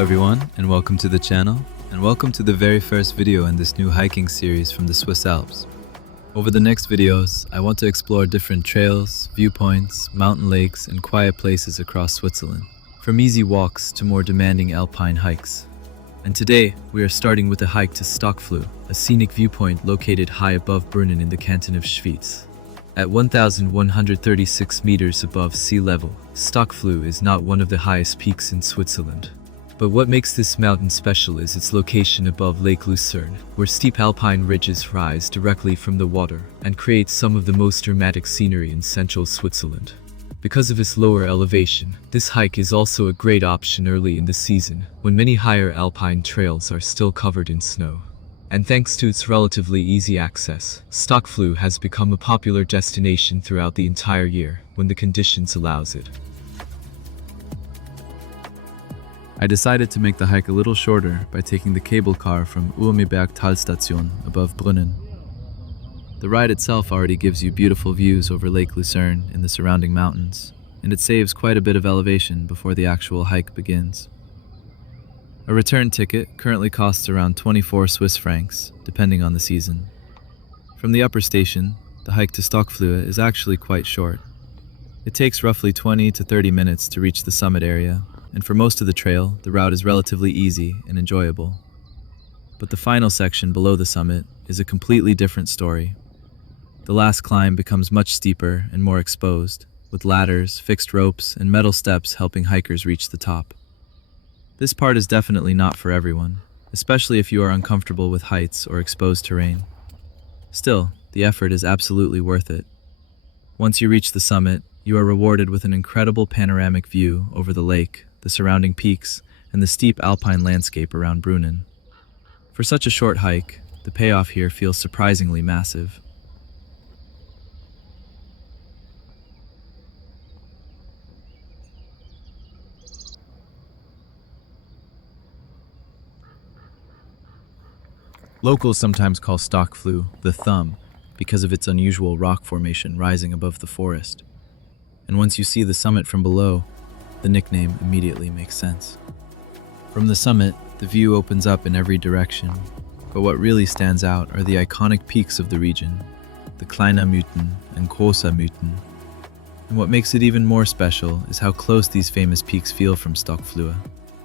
Hello everyone, and welcome to the channel, and welcome to the very first video in this new hiking series from the Swiss Alps. Over the next videos, I want to explore different trails, viewpoints, mountain lakes, and quiet places across Switzerland, from easy walks to more demanding alpine hikes. And today, we are starting with a hike to Stockflue, a scenic viewpoint located high above Brunnen in the Canton of Schwyz. At 1,136 meters above sea level, Stockflue is not one of the highest peaks in Switzerland. But what makes this mountain special is its location above Lake Lucerne, where steep alpine ridges rise directly from the water and create some of the most dramatic scenery in central Switzerland. Because of its lower elevation, this hike is also a great option early in the season, when many higher alpine trails are still covered in snow. And thanks to its relatively easy access, Stockflue has become a popular destination throughout the entire year when the conditions allows it. I decided to make the hike a little shorter by taking the cable car from Urmiberg Talstation above Brunnen. The ride itself already gives you beautiful views over Lake Lucerne and the surrounding mountains, and it saves quite a bit of elevation before the actual hike begins. A return ticket currently costs around 24 Swiss francs, depending on the season. From the upper station, the hike to Stockflue is actually quite short. It takes roughly 20 to 30 minutes to reach the summit area, and for most of the trail, the route is relatively easy and enjoyable. But the final section below the summit is a completely different story. The last climb becomes much steeper and more exposed, with ladders, fixed ropes, and metal steps helping hikers reach the top. This part is definitely not for everyone, especially if you are uncomfortable with heights or exposed terrain. Still, the effort is absolutely worth it. Once you reach the summit, you are rewarded with an incredible panoramic view over the lake, the surrounding peaks, and the steep alpine landscape around Brunnen. For such a short hike, the payoff here feels surprisingly massive. Locals sometimes call Stockflue the Thumb because of its unusual rock formation rising above the forest. And once you see the summit from below, the nickname immediately makes sense. From the summit, the view opens up in every direction, but what really stands out are the iconic peaks of the region, the Kleiner Mythen and Großer Mythen. And what makes it even more special is how close these famous peaks feel from Stockflue,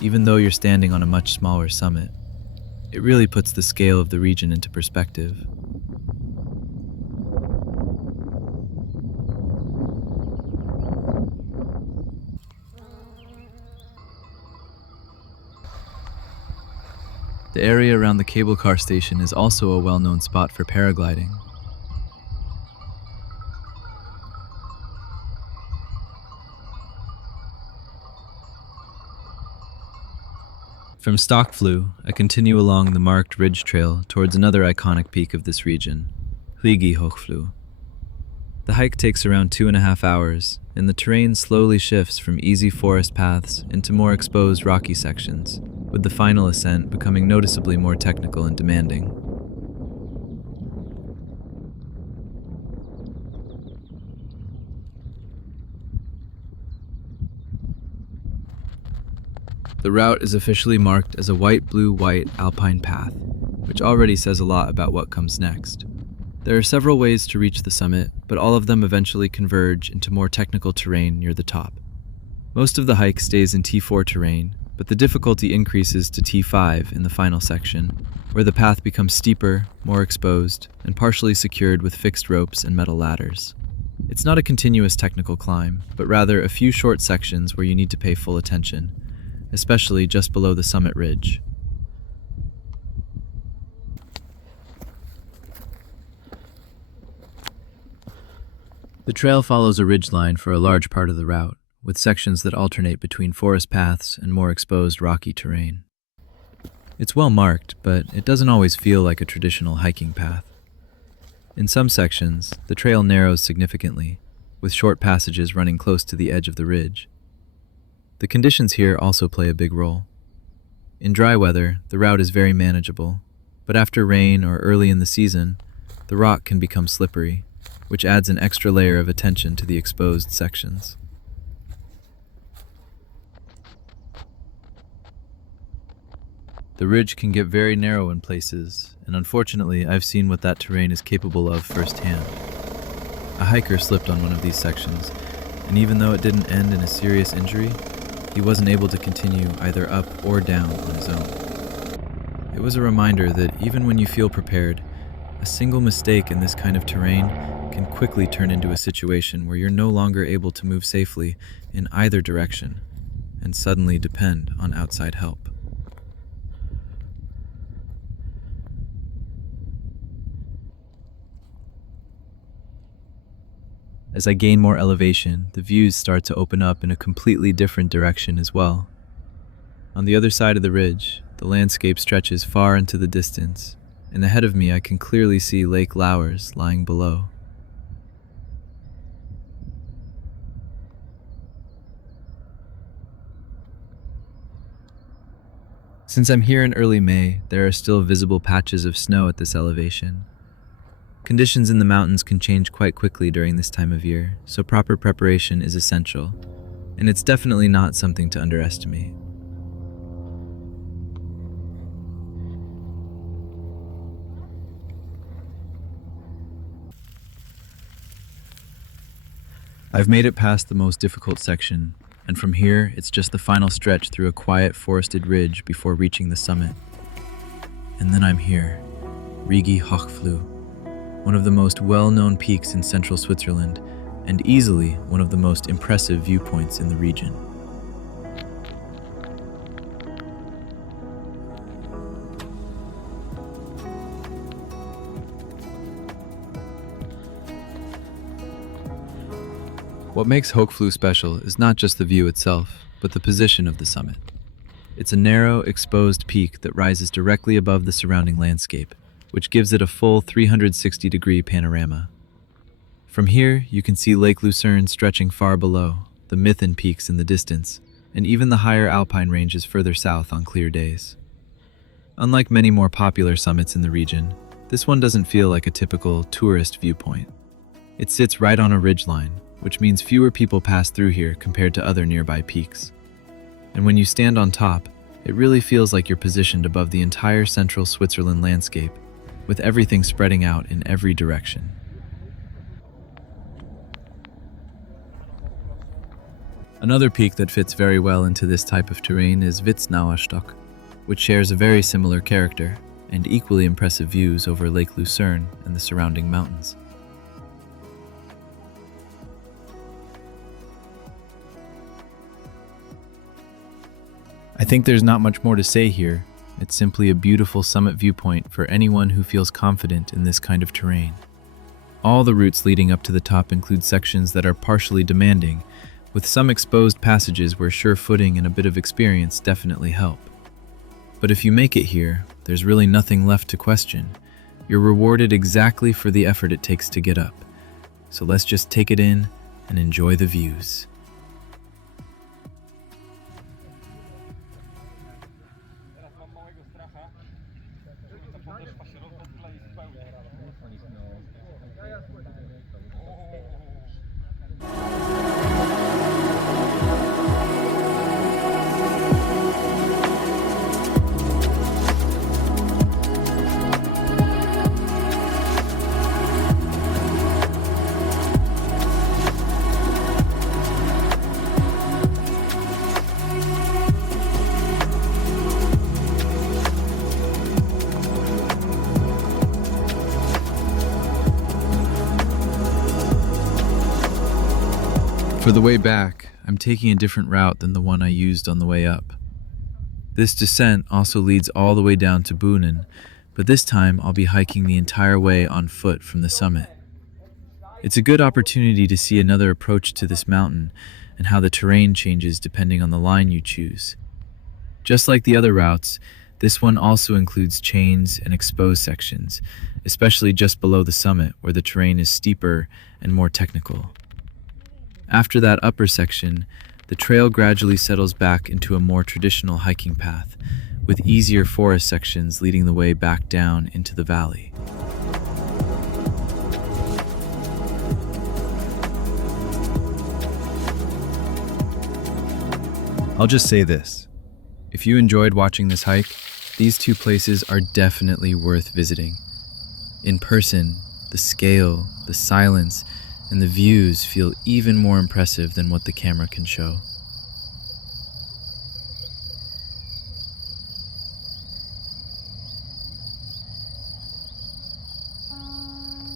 even though you're standing on a much smaller summit. It really puts the scale of the region into perspective. The area around the cable car station is also a well-known spot for paragliding. From Stockflue, I continue along the marked ridge trail towards another iconic peak of this region, Rigi Hochflue. The hike takes around 2.5 hours, and the terrain slowly shifts from easy forest paths into more exposed rocky sections, with the final ascent becoming noticeably more technical and demanding. The route is officially marked as a white-blue-white alpine path, which already says a lot about what comes next. There are several ways to reach the summit, but all of them eventually converge into more technical terrain near the top. Most of the hike stays in T4 terrain, but the difficulty increases to T5 in the final section, where the path becomes steeper, more exposed, and partially secured with fixed ropes and metal ladders. It's not a continuous technical climb, but rather a few short sections where you need to pay full attention, especially just below the summit ridge. The trail follows a ridgeline for a large part of the route, with sections that alternate between forest paths and more exposed rocky terrain. It's well marked, but it doesn't always feel like a traditional hiking path. In some sections, the trail narrows significantly, with short passages running close to the edge of the ridge. The conditions here also play a big role. In dry weather, the route is very manageable, but after rain or early in the season, the rock can become slippery, which adds an extra layer of attention to the exposed sections. The ridge can get very narrow in places, and unfortunately, I've seen what that terrain is capable of firsthand. A hiker slipped on one of these sections, and even though it didn't end in a serious injury, he wasn't able to continue either up or down on his own. It was a reminder that even when you feel prepared, a single mistake in this kind of terrain can quickly turn into a situation where you're no longer able to move safely in either direction and suddenly depend on outside help. As I gain more elevation, the views start to open up in a completely different direction as well. On the other side of the ridge, the landscape stretches far into the distance, and ahead of me I can clearly see Lake Lucerne lying below. Since I'm here in early May, there are still visible patches of snow at this elevation. Conditions in the mountains can change quite quickly during this time of year, so proper preparation is essential, and it's definitely not something to underestimate. I've made it past the most difficult section, and from here it's just the final stretch through a quiet forested ridge before reaching the summit. And then I'm here, Rigi Hochflue, one of the most well-known peaks in central Switzerland, and easily one of the most impressive viewpoints in the region. What makes Hochflue special is not just the view itself, but the position of the summit. It's a narrow, exposed peak that rises directly above the surrounding landscape, which gives it a full 360-degree panorama. From here, you can see Lake Lucerne stretching far below, the Mythen peaks in the distance, and even the higher Alpine ranges further south on clear days. Unlike many more popular summits in the region, this one doesn't feel like a typical tourist viewpoint. It sits right on a ridgeline, which means fewer people pass through here compared to other nearby peaks. And when you stand on top, it really feels like you're positioned above the entire central Switzerland landscape, with everything spreading out in every direction. Another peak that fits very well into this type of terrain is Witznauer Stock, which shares a very similar character and equally impressive views over Lake Lucerne and the surrounding mountains. I think there's not much more to say here. It's simply a beautiful summit viewpoint for anyone who feels confident in this kind of terrain. All the routes leading up to the top include sections that are partially demanding, with some exposed passages where sure footing and a bit of experience definitely help. But if you make it here, there's really nothing left to question. You're rewarded exactly for the effort it takes to get up. So let's just take it in and enjoy the views. For the way back, I'm taking a different route than the one I used on the way up. This descent also leads all the way down to Brunnen, but this time I'll be hiking the entire way on foot from the summit. It's a good opportunity to see another approach to this mountain and how the terrain changes depending on the line you choose. Just like the other routes, this one also includes chains and exposed sections, especially just below the summit where the terrain is steeper and more technical. After that upper section, the trail gradually settles back into a more traditional hiking path, with easier forest sections leading the way back down into the valley. I'll just say this. If you enjoyed watching this hike, These two places are definitely worth visiting. In person, the scale, the silence, and the views feel even more impressive than what the camera can show.